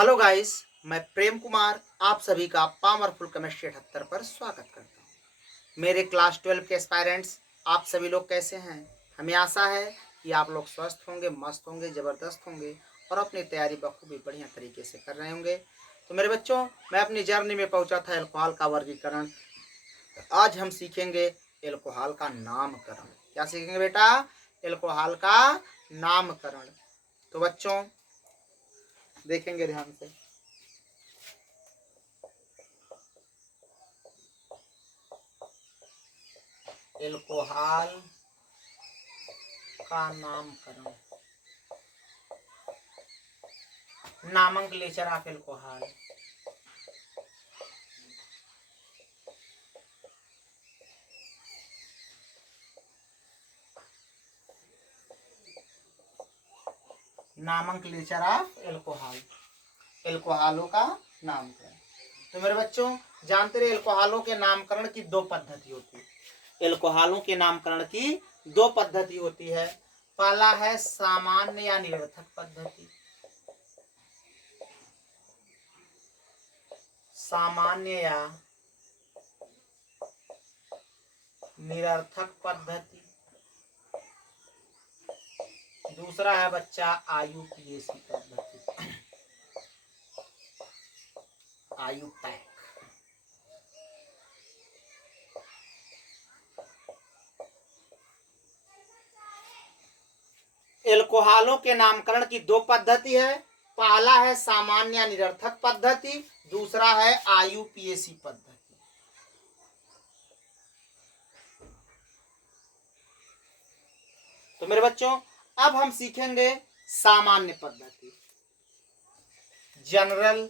Hello guys, मैं प्रेम कुमार आप सभी का पावरफुल केमिस्ट्री 78 पर स्वागत करता हूँ। मेरे क्लास 12 के एस्पायरेंट्स आप सभी लोग कैसे हैं? हमें आशा है कि आप लोग स्वस्थ होंगे, मस्त होंगे, ज़बरदस्त होंगे और अपनी तैयारी बखूबी बढ़िया तरीके से कर रहे होंगे। तो मेरे बच्चों, मैं अपनी जर्नी में पहुंचा था एल्कोहल का वर्गीकरण। आज हम सीखेंगे एल्कोहल का नामकरण। क्या सीखेंगे बेटा? एल्कोहल का नामकरण। तो बच्चों देखेंगे ध्यान से। एल्कोहल का नामकरण, नामंक्लेचर ऑफ एल्कोहल। नामंक्लेचर ऑफ एल्कोहल, एल्कोहलों का नामकरण। तो मेरे बच्चों जानते रहे एल्कोहलों के नामकरण की दो पद्धति होती है। एल्कोहलों के नामकरण की दो पद्धति होती है। पहला है सामान्य या निरर्थक पद्धति। सामान्य या निरर्थक पद्धति। दूसरा है बच्चा आयुपीएसी पद्धति, आयुपैक। एल्कोहलों के नामकरण की दो पद्धति है। पहला है सामान्य या निरर्थक पद्धति, दूसरा है आयुपीएसी पद्धति। तो मेरे बच्चों अब हम सीखेंगे सामान्य पद्धति, जनरल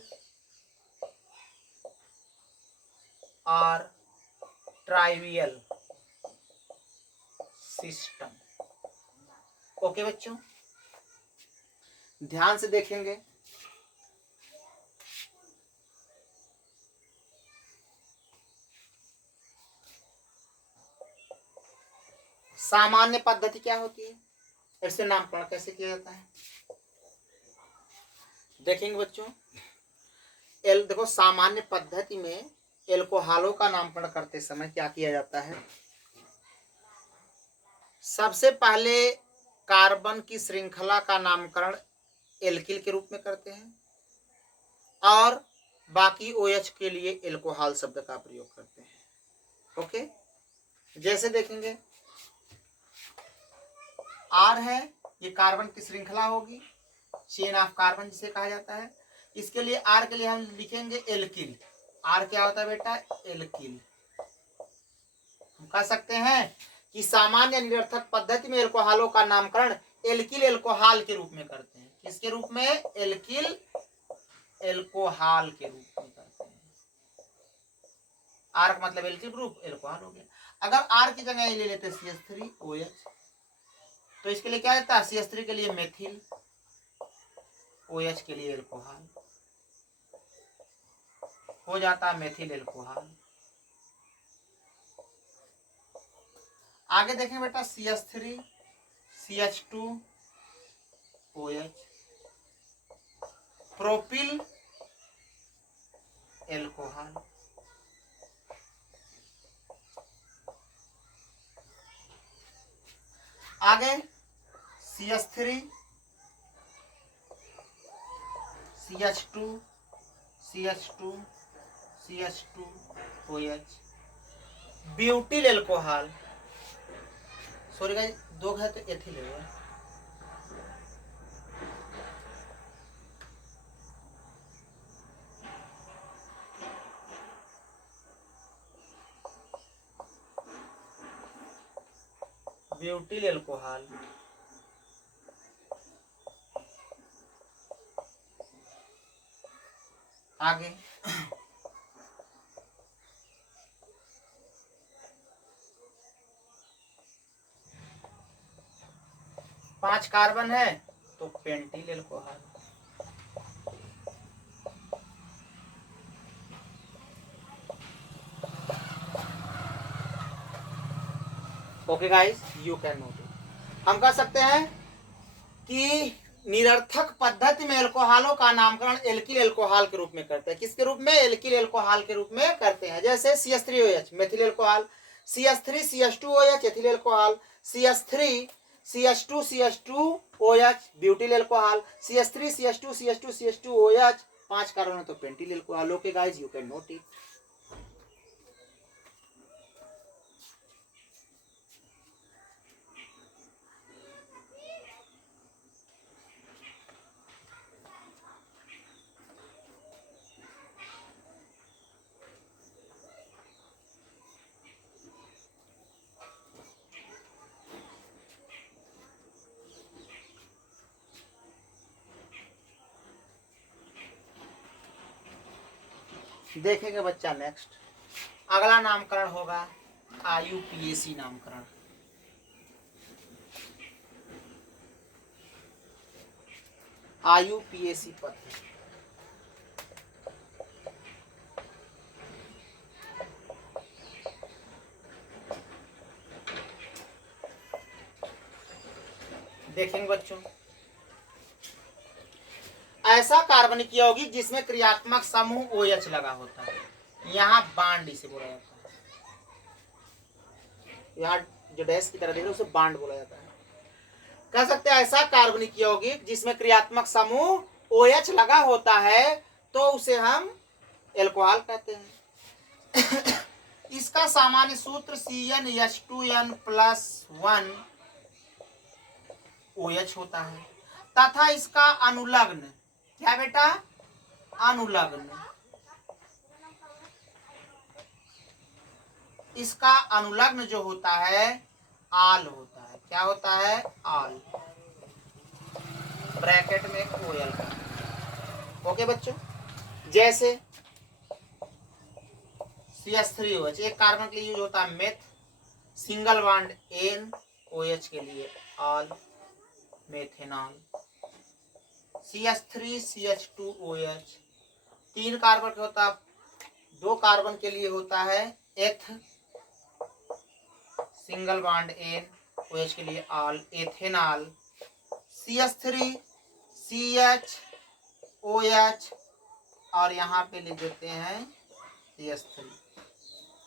और ट्राइवियल सिस्टम। ओके बच्चों, ध्यान से देखेंगे। सामान्य पद्धति क्या होती है, इससे नामकरण कैसे किया जाता है, देखेंगे बच्चों। देखो, सामान्य पद्धति में एल्कोहलों का नामकरण करते समय क्या किया जाता है? सबसे पहले कार्बन की श्रृंखला का नामकरण एल्किल के रूप में करते हैं और बाकी OH के लिए एल्कोहल शब्द का प्रयोग करते हैं। ओके, जैसे देखेंगे R है, ये कार्बन की श्रृंखला होगी, चेन ऑफ कार्बन जिसे कहा जाता है। इसके लिए R के लिए हम लिखेंगे एल्किल। R क्या होता है बेटा? एल्किल। हम कह सकते हैं कि सामान्य निरर्थक पद्धति में एल्कोहलों का नामकरण एल्किल एल्कोहल के रूप में करते हैं। किसके रूप में? एल्किल एल्कोहल के रूप में करते हैं। आर का मतलब एल्किल ग्रुप, एल्कोहल हो गया। अगर आर की जगह ले लेते CH3OH, तो इसके लिए क्या रहता है? CH3 के लिए मेथिल, OH के लिए एल्कोहल, हो जाता है मेथिल एल्कोहल। आगे देखें बेटा, CH3 CH2OH, प्रोपिल एल्कोहल। आगे CH3 CH2 CH2 CH2OH, butyl alcohol. Sorry guys, दो है तो एथिल है। Butyl alcohol. आगे पांच कार्बन है तो pentyl alcohol. Okay guys, you can note it. हम कह सकते हैं कि निरर्थक पद्धति में एल्कोहलों का नामकरण एल्किल एल्कोहल के रूप में करते हैं। किसके रूप में? एल्किल एल्कोहल के रूप में करते हैं। जैसे CH3OH methyl alcohol, CH3CH2OH ethyl alcohol, CH3CH2CH2OH butyl alcohol, CH3CH2CH2CH2OH 5 carbon है तो pentyl alcohol. Okay guys, you can note it. देखेंगे बच्चा नेक्स्ट। अगला नामकरण होगा IUPAC नामकरण। IUPAC पद्धति देखेंगे बच्चों। ऐसा कार्बनिक यौगिक जिसमें क्रियात्मक समूह OH लगा होता है, यहाँ बांड इसे बोला जाता है। यहाँ जो डैश की तरह देख रहे उसे बांड बोला जाता है। कह सकते हैं ऐसा कार्बनिक यौगिक जिसमें क्रियात्मक समूह OH लगा होता है तो उसे हम एल्कोहल कहते हैं। इसका सामान्य सूत्र CnH2n+1OH होता है तथा इसका अनुलग्न, क्या बेटा? अनुलग्न। इसका अनुलग्न जो होता है आल होता है। क्या होता है? आल, ब्रैकेट में OL का। ओके बच्चों, जैसे CH3OH एक कार्बन के लिए यूज होता है मेथ, सिंगल बॉन्ड N, OH के लिए आल, मेथेनॉल। CH3CH2OH 3 कार्बन के होता है, 2 कार्बन के लिए होता है एथ, सिंगल बॉन्ड N, OH के लिए आल, एथेनॉल। CH3CHOH और यहाँ पे लिख देते हैं CH3।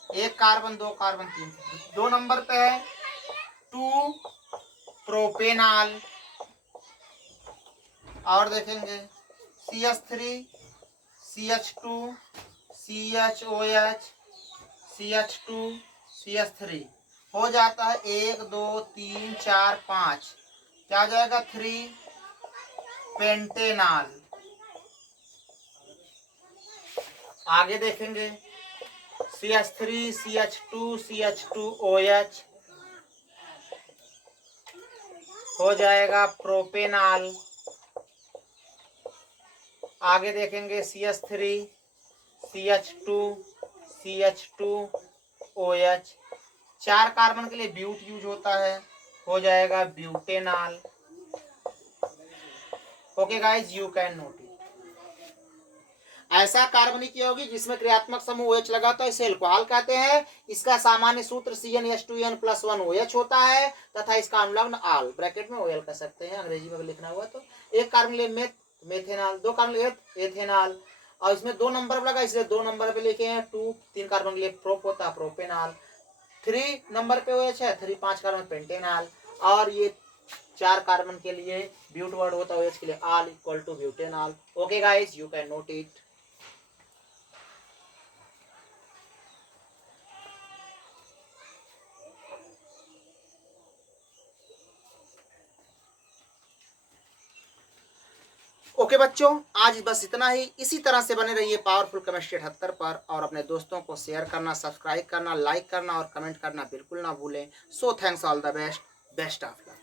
1 कार्बन 2 कार्बन 3, 2 नंबर पे है 2 प्रोपेनॉल। और देखेंगे CH3 CH2 CHOH CH2 CH3 हो जाता है 1 2 3 4 5, क्या हो जाएगा? 3 पेंटेनॉल। आगे देखेंगे CH3 CH2 CH2OH हो जाएगा प्रोपेनॉल। आगे देखेंगे CH3 CH2 CH2OH 4 कार्बन के लिए ब्यूट यूज होता है, हो जाएगा butanol. Okay guys, you can note it. ऐसा कार्बनिक यौगिक जिसमें क्रियात्मक समूह OH लगा तो इसे एल्कोहल कहते हैं। इसका सामान्य सूत्र CnH2n+1OH होता है तथा इसका अनुलग्न आल, ब्रैकेट में OL कह सकते हैं, अंग्रेजी में लिखना हुआ तो। 1 कार्बन के लिए मेथेनॉल, 2 कार्बन के लिए एथेनॉल, और इसमें 2 नंबर पर लगा इसलिए 2 नंबर पे लिखे हैं 2। 3 कार्बन के लिए प्रोप होता है प्रोपेनॉल, 3 नंबर पे OH है 3, 5 कार्बन पेंटेनॉल, और ये 4 कार्बन के लिए ब्यूट वर्ड होता है OH के लिए all equal to butanol. Okay guys, you can note it. Okay बच्चों, आज बस इतना ही। इसी तरह से बने रहिए पावरफुल केमिस्ट्री 78 पर, और अपने दोस्तों को शेयर करना, सब्सक्राइब करना, लाइक करना और कमेंट करना बिल्कुल ना भूलें। So thanks, all the best, best of luck.